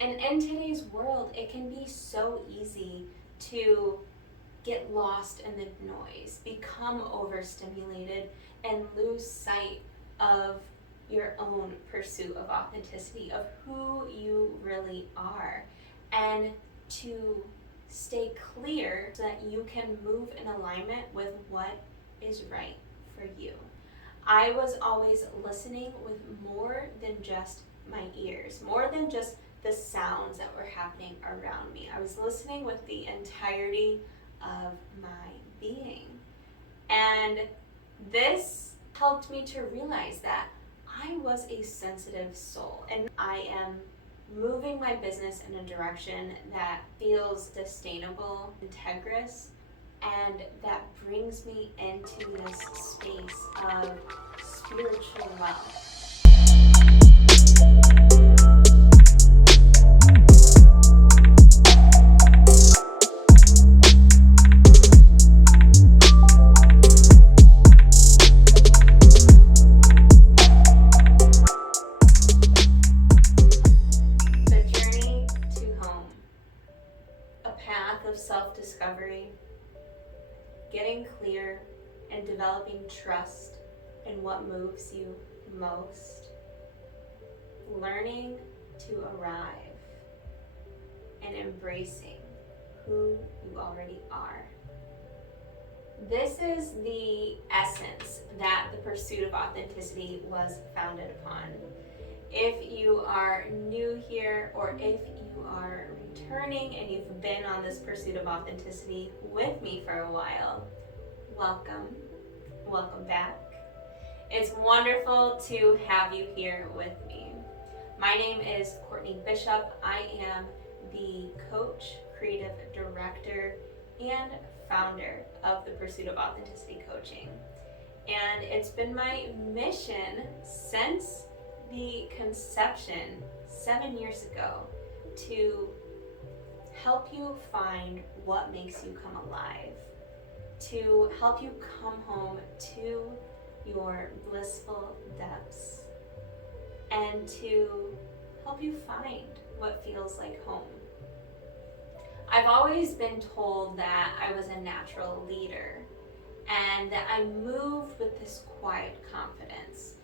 And in today's world, it can be so easy to get lost in the noise, become overstimulated, and lose sight of your own pursuit of authenticity, of who you really are, and to stay clear so that you can move in alignment with what is right for you. I was always listening with more than just my ears, more than just the sounds that were happening around me. I was listening with the entirety of my being. And this helped me to realize that I was a sensitive soul, and I am moving my business in a direction that feels sustainable, integrous, and that brings me into this space of spiritual wealth. The journey to home, a path of self-discovery, getting clear and developing trust in what moves you most, learning to arrive and embracing who you already are. This is the essence that the pursuit of authenticity was founded upon. If you are new here, or if you are returning and you've been on this pursuit of authenticity with me for a while, welcome back. It's wonderful to have you here with me. My name is Courtney Bishop. I am the coach, creative director, and founder of the Pursuit of Authenticity Coaching. And it's been my mission since the conception 7 years ago to help you find what makes you come alive, to help you come home to your blissful depths, and to help you find what feels like home. I've always been told that I was a natural leader and that I moved with this quiet confidence,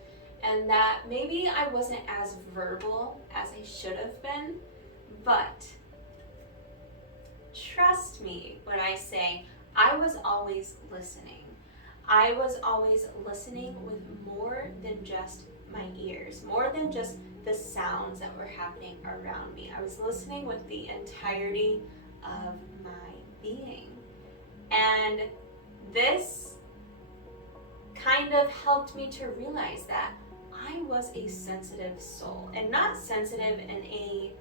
and that maybe I wasn't as verbal as I should have been, but trust me when I say I was always listening. I was always listening with more than just my ears, more than just the sounds that were happening around me. I was listening with the entirety of my being. And this kind of helped me to realize that I was a sensitive soul, and not sensitive in a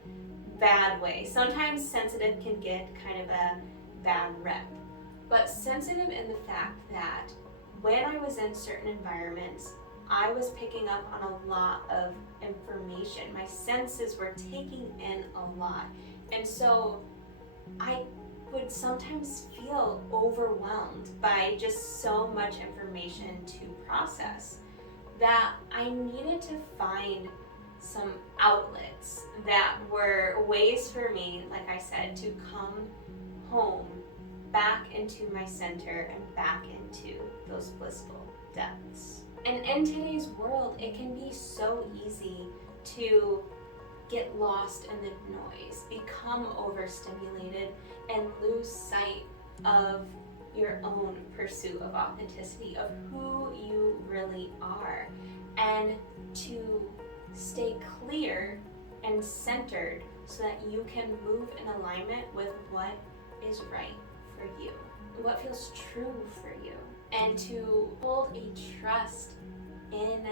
bad way. Sometimes sensitive can get kind of a bad rep, but sensitive in the fact that when I was in certain environments, I was picking up on a lot of information. My senses were taking in a lot. And so I would sometimes feel overwhelmed by just so much information to process, that I needed to find some outlets that were ways for me, like I said, to come home, back into my center and back into those blissful depths. And in today's world, it can be so easy to get lost in the noise, become overstimulated, and lose sight of your own pursuit of authenticity, of who you really are, and to stay clear and centered so that you can move in alignment with what is right for you, what feels true for you, and to hold a trust in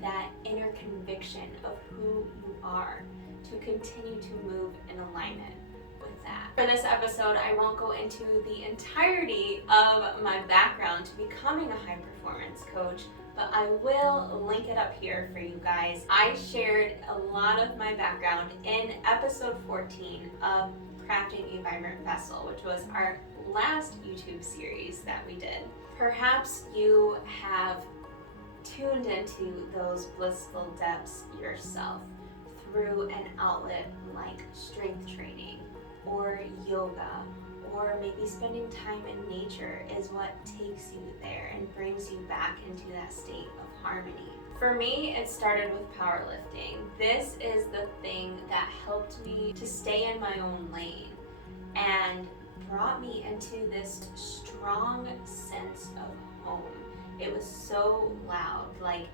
that inner conviction of who you are, to continue to move in alignment with that. For this episode, I won't go into the entirety of my background to becoming a high performance coach, but I will link it up here for you guys. I shared a lot of my background in episode 14 of Crafting a Vibrant Vessel, which was our last YouTube series that we did. Perhaps you have tuned into those blissful depths yourself through an outlet like strength training or yoga, or maybe spending time in nature is what takes you there and brings you back into that state of harmony. For me, it started with powerlifting. This is the thing that helped me to stay in my own lane and brought me into this strong sense of home. It was so loud, like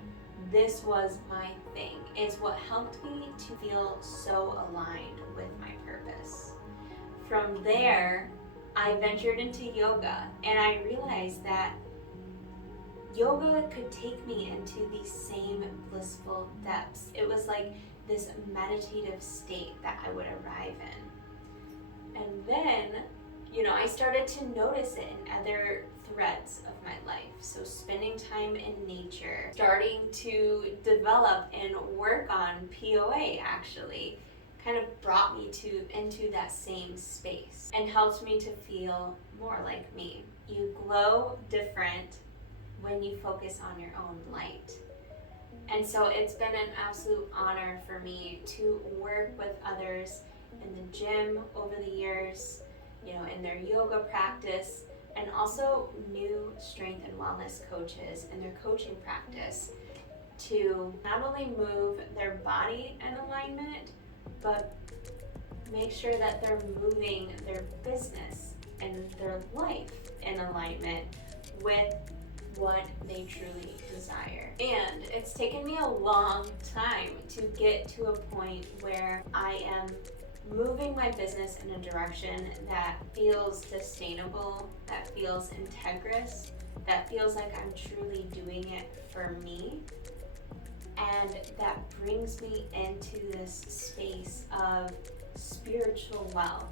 this was my thing. It's what helped me to feel so aligned with my purpose. From there, I ventured into yoga, and I realized that yoga could take me into these same blissful depths. It was like this meditative state that I would arrive in. And then, I started to notice it in other threads of my life. So spending time in nature, starting to develop and work on POA actually, kind of brought me into that same space and helped me to feel more like me. You glow different when you focus on your own light. And so it's been an absolute honor for me to work with others in the gym over the years, in their yoga practice, and also new strength and wellness coaches in their coaching practice to not only move their body in alignment, but make sure that they're moving their business and their life in alignment with what they truly desire. And it's taken me a long time to get to a point where I am moving my business in a direction that feels sustainable, that feels integrous, that feels like I'm truly doing it for me, and that brings me into this space of spiritual wealth,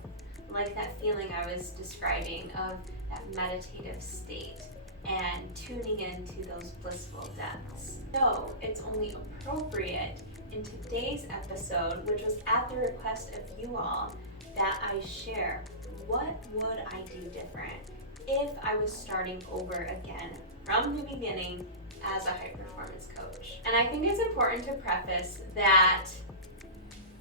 like that feeling I was describing of that meditative state and tuning into those blissful depths. So it's only appropriate in today's episode, which was at the request of you all, that I share what would I do different if I was starting over again from the beginning as a high performance coach. And I think it's important to preface that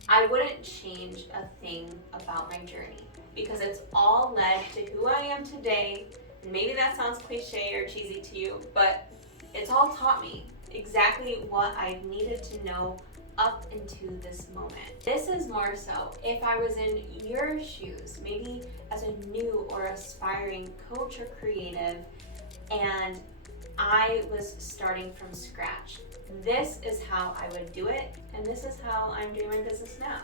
I wouldn't change a thing about my journey, because it's all led to who I am today. And maybe that sounds cliche or cheesy to you, but it's all taught me exactly what I've needed to know up into this moment. This is more so if I was in your shoes, maybe as a new or aspiring coach or creative, and I was starting from scratch. This is how I would do it, and this is how I'm doing my business now.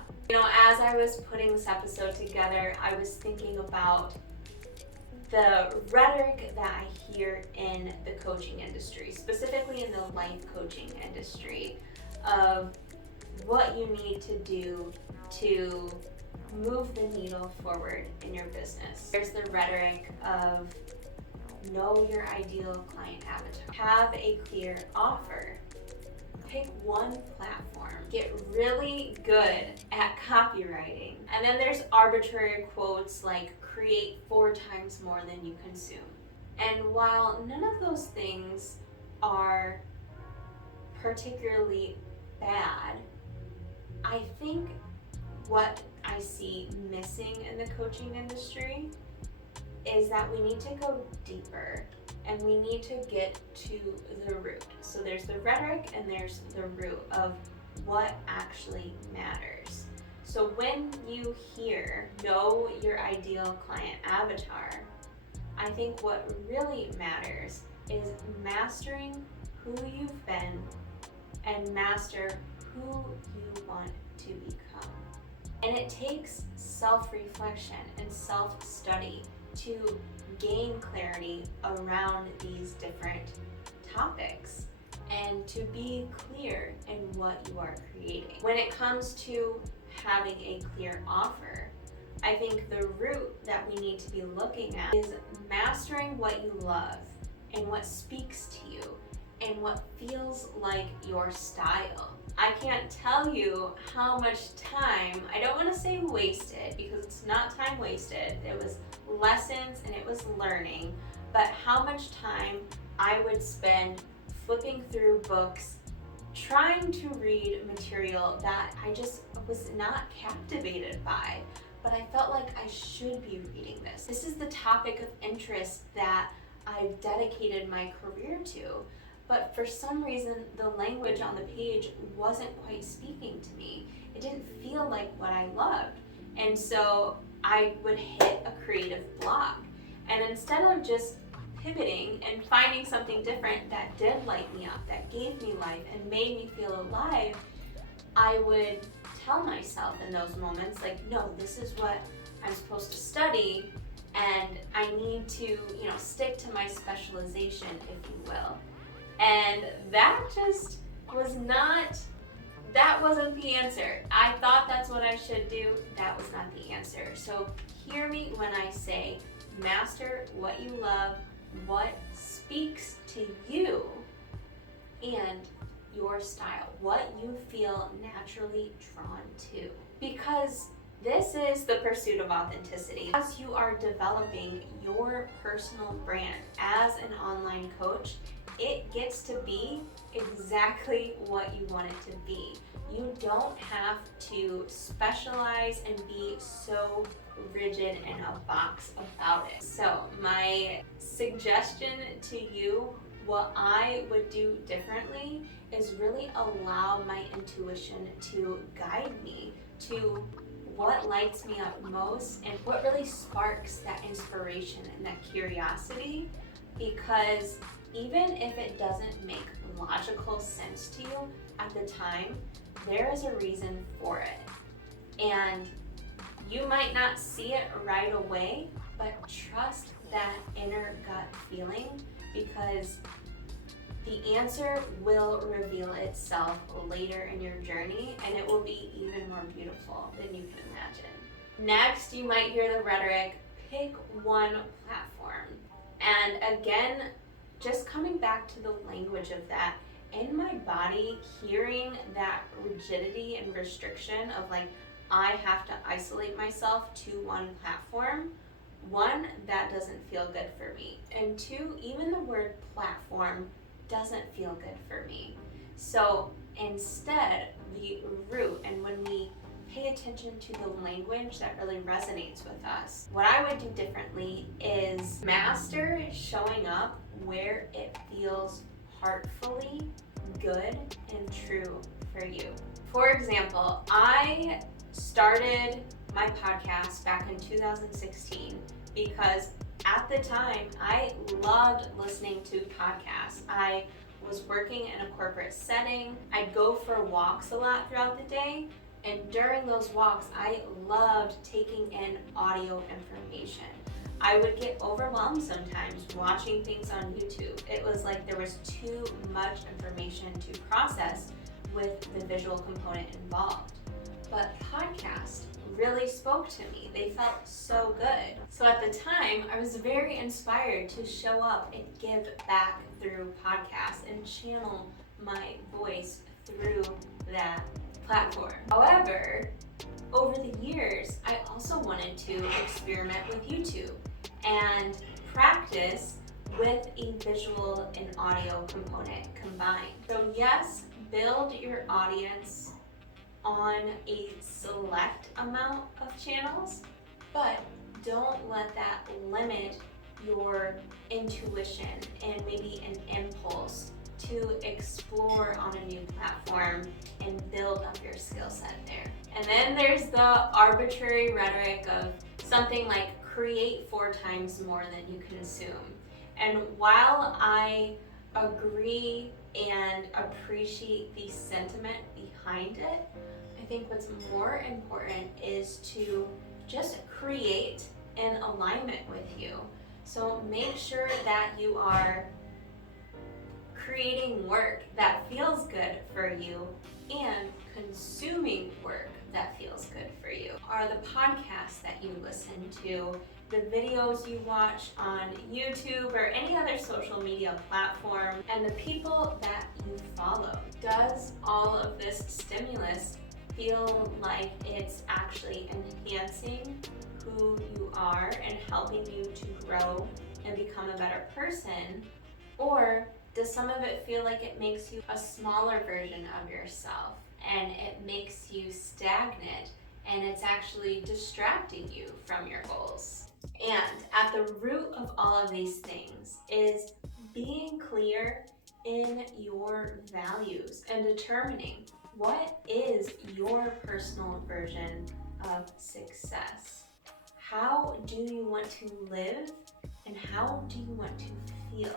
As I was putting this episode together, I was thinking about the rhetoric that I hear in the coaching industry, specifically in the life coaching industry, of what you need to do to move the needle forward in your business. There's the rhetoric of know your ideal client avatar, have a clear offer, pick one platform, get really good at copywriting, and then there's arbitrary quotes like create 4 times more than you consume. And while none of those things are particularly bad, I think what I see missing in the coaching industry is that we need to go deeper and we need to get to the root. So there's the rhetoric and there's the root of what actually matters. So when you hear know your ideal client avatar, I think what really matters is mastering who you've been and master who you want to become. And it takes self-reflection and self-study to gain clarity around these different topics and to be clear in what you are creating. When it comes to having a clear offer, I think the root that we need to be looking at is mastering what you love and what speaks to you and what feels like your style. I can't tell you how much time, I don't want to say wasted because it's not time wasted, it was lessons and it was learning, but how much time I would spend flipping through books, trying to read material that I just was not captivated by, but I felt like I should be reading this. This is the topic of interest that I've dedicated my career to, but for some reason the language on the page wasn't quite speaking to me. It didn't feel like what I loved, and so I would hit a creative block. And instead of just pivoting and finding something different that did light me up, that gave me life and made me feel alive, I would tell myself in those moments, like, no, this is what I'm supposed to study, and I need to, stick to my specialization, if you will. And that just that wasn't the answer. I thought that's what I should do. That was not the answer. So hear me when I say, master what you love, what speaks to you, and your style, what you feel naturally drawn to. Because this is the pursuit of authenticity. As you are developing your personal brand as an online coach, it gets to be exactly what you want it to be. You don't have to specialize and be so rigid in a box about it. So my suggestion to you, what I would do differently is really allow my intuition to guide me to what lights me up most and what really sparks that inspiration and that curiosity, because even if it doesn't make logical sense to you at the time, there is a reason for it. And you might not see it right away, but trust that inner gut feeling, because the answer will reveal itself later in your journey, and it will be even more beautiful than you can imagine. Next, you might hear the rhetoric, pick one platform. And again, just coming back to the language of that, in my body, hearing that rigidity and restriction of like, I have to isolate myself to one platform, one, that doesn't feel good for me. And two, even the word platform doesn't feel good for me. So instead, the root, and when we pay attention to the language that really resonates with us, what I would do differently is master showing up where it feels heartfully good and true for you. For example, I started my podcast back in 2016 because at the time I loved listening to podcasts. I was working in a corporate setting. I'd go for walks a lot throughout the day, and during those walks I loved taking in audio information. I would get overwhelmed sometimes watching things on YouTube. It was like there was too much information to process with the visual component involved. But podcasts really spoke to me. They felt so good. So at the time, I was very inspired to show up and give back through podcasts and channel my voice through that platform. However, over the years, I also wanted to experiment with YouTube and practice with a visual and audio component combined. So yes, build your audience on a select amount of channels, but don't let that limit your intuition and maybe an impulse to explore on a new platform and build up your skill set there. And then there's the arbitrary rhetoric of something like create 4 times more than you consume. And while I agree and appreciate the sentiment behind it, I think what's more important is to just create in alignment with you. So make sure that you are creating work that feels good for you and consuming work that feels good for you. Are the podcasts that you listen to, the videos you watch on YouTube or any other social media platform, and the people that you follow. Does all of this stimulus feel like it's actually enhancing who you are and helping you to grow and become a better person? Or Does some of it feel like it makes you a smaller version of yourself and it makes you stagnant and it's actually distracting you from your goals? And at the root of all of these things is being clear in your values and determining what is your personal version of success. How do you want to live and how do you want to feel?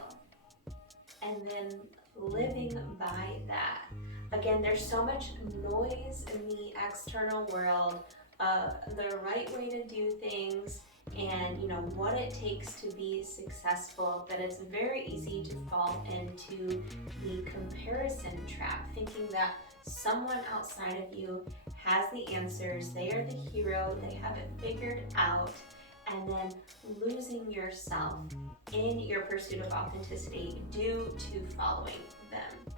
And then living by that. Again, there's so much noise in the external world of the right way to do things and what it takes to be successful, that it's very easy to fall into the comparison trap, thinking that someone outside of you has the answers, they are the hero, they have it figured out, and then losing yourself in your pursuit of authenticity due to following them.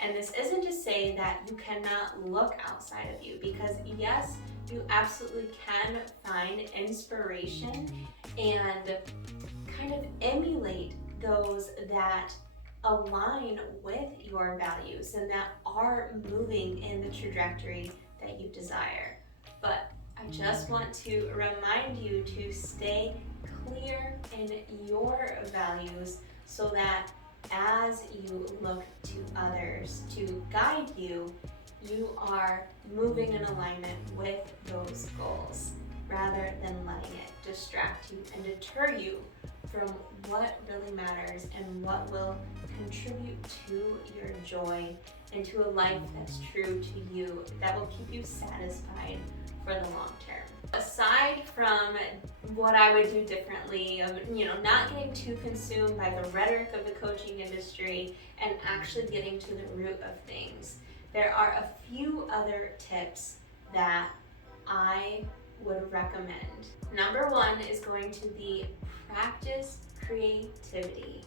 And this isn't to say that you cannot look outside of you, because yes, you absolutely can find inspiration and kind of emulate those that align with your values and that are moving in the trajectory that you desire. But I just want to remind you to stay clear in your values so that as you look to others to guide you, you are moving in alignment with those goals rather than letting it distract you and deter you from what really matters and what will contribute to your joy and to a life that's true to you, that will keep you satisfied for the long term. Aside from what I would do differently of, not getting too consumed by the rhetoric of the coaching industry and actually getting to the root of things, there are a few other tips that I would recommend. Number one is going to be practice creativity.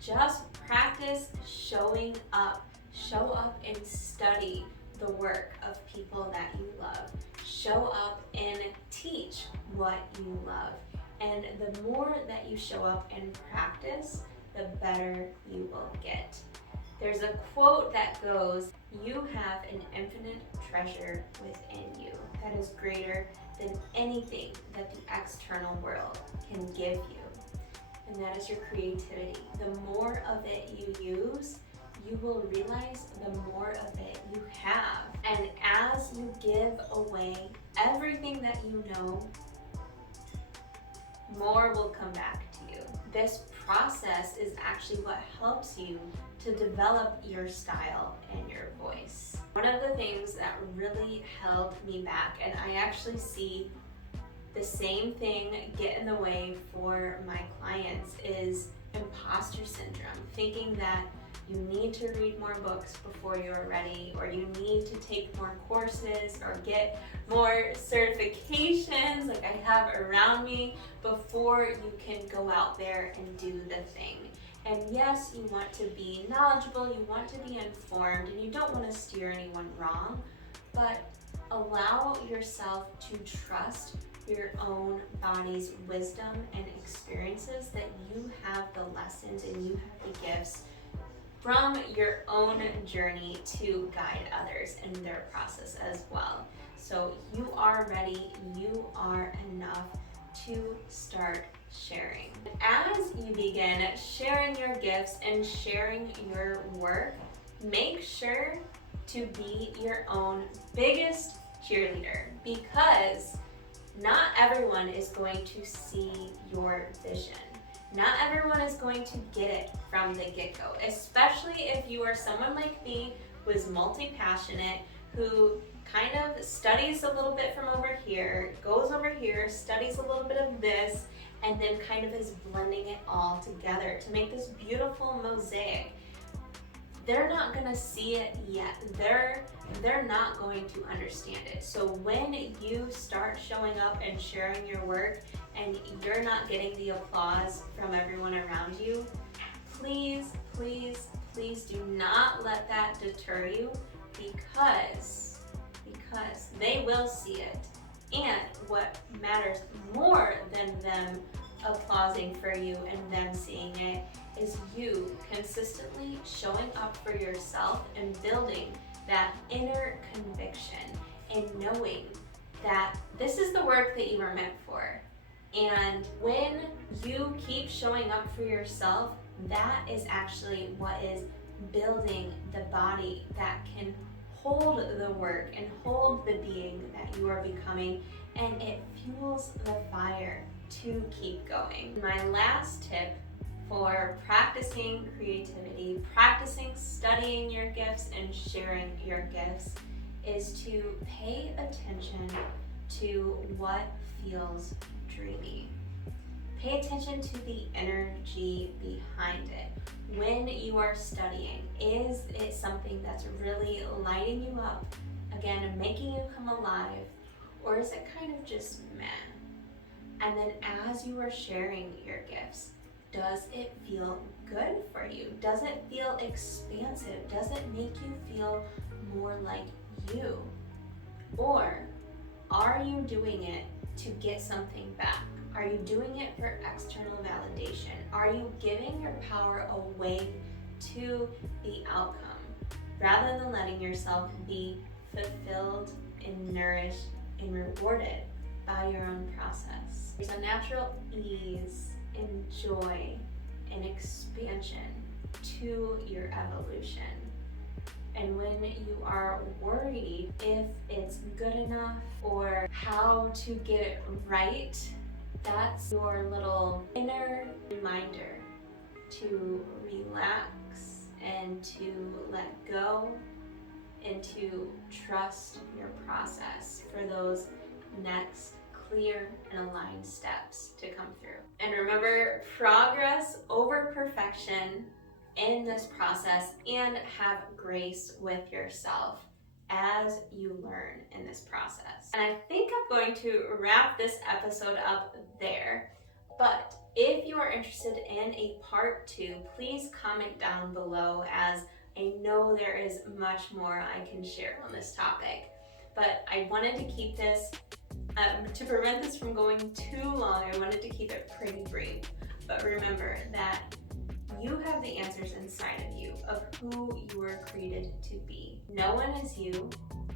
Just practice showing up. Show up and study the work of people that you love. Show up and teach what you love. And the more that you show up and practice, the better you will get. There's a quote that goes, "You have an infinite treasure within you that is greater than anything that the external world can give you." And that is your creativity. The more of it you use, you will realize the more of it you have. And as you give away everything that you know, more will come back to you. This process is actually what helps you to develop your style and your voice. One of the things that really held me back, and I actually see the same thing get in the way for my clients, is imposter syndrome. Thinking that you need to read more books before you're ready, or you need to take more courses or get more certifications like I have around me before you can go out there and do the thing. And yes, you want to be knowledgeable, you want to be informed, and you don't want to steer anyone wrong, but allow yourself to trust your own body's wisdom and experiences, that you have the lessons and you have the gifts from your own journey to guide others in their process as well. So you are ready, you are enough to start sharing. As you begin sharing your gifts and sharing your work, make sure to be your own biggest cheerleader, because not everyone is going to see your vision. Not everyone is going to get it from the get-go, especially if you are someone like me who is multi-passionate, who kind of studies a little bit from over here, goes over here, studies a little bit of this, and then kind of is blending it all together to make this beautiful mosaic. They're not gonna see it yet. They're not going to understand it. So when you start showing up and sharing your work and you're not getting the applause from everyone around you, please, please, please do not let that deter you, because they will see it. And what matters more than them applauding for you and them seeing it, is you consistently showing up for yourself and building that inner conviction and knowing that this is the work that you were meant for. And when you keep showing up for yourself, that is actually what is building the body that can hold the work and hold the being that you are becoming, and it fuels the fire to keep going. My last tip for practicing creativity, practicing studying your gifts and sharing your gifts, is to pay attention to what feels dreamy. Pay attention to the energy behind it. When you are studying, is it something that's really lighting you up, again, and making you come alive, or is it kind of just meh? And then as you are sharing your gifts, does it feel good for you? Does it feel expansive? Does it make you feel more like you? Or are you doing it to get something back? Are you doing it for external validation? Are you giving your power away to the outcome rather than letting yourself be fulfilled and nourished and rewarded by your own process? There's a natural ease and joy and expansion to your evolution. And when you are worried if it's good enough or how to get it right, that's your little inner reminder to relax and to let go and to trust your process for those next clear and aligned steps to come through. And remember, progress over perfection in this process, and have grace with yourself as you learn in this process. And I think I'm going to wrap this episode up there, but if you are interested in a part 2, please comment down below, as I know there is much more I can share on this topic. But I wanted to keep this, to prevent this from going too long, I wanted to keep it pretty brief. But remember that you have the answers inside of you of who you were created to be. No one is you,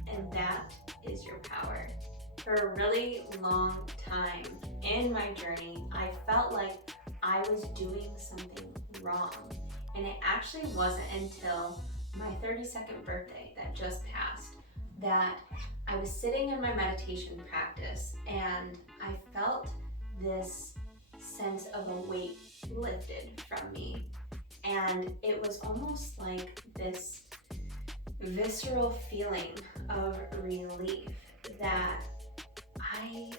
and that is your power. For a really long time in my journey, I felt like I was doing something wrong. And it actually wasn't until my 32nd birthday that just passed that I was sitting in my meditation practice and I felt this sense of a weight lifted from me. And it was almost like this visceral feeling of relief that I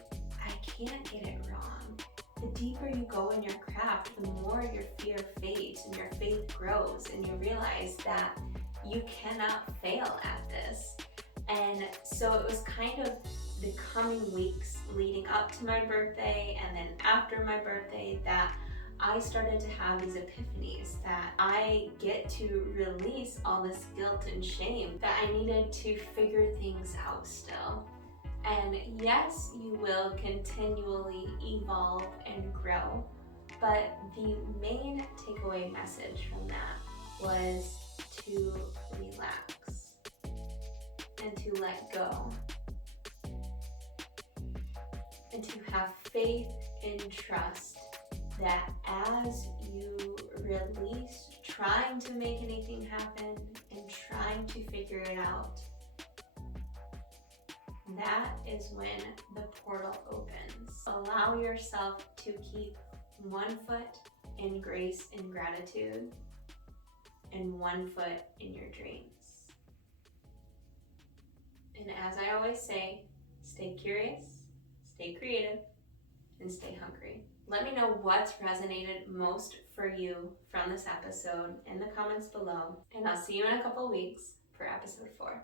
can't get it wrong. The deeper you go in your craft, the more your fear fades and your faith grows, and you realize that you cannot fail at this. And so it was kind of the coming weeks leading up to my birthday and then after my birthday that I started to have these epiphanies that I get to release all this guilt and shame, that I needed to figure things out still. And yes, you will continually evolve and grow, but the main takeaway message from that was to relax and to let go and to have faith and trust that as you release trying to make anything happen and trying to figure it out, that is when the portal opens. Allow yourself to keep one foot in grace and gratitude and one foot in your dreams. And as I always say, stay curious, stay creative, and stay hungry. Let me know what's resonated most for you from this episode in the comments below, and I'll see you in a couple weeks for episode 4.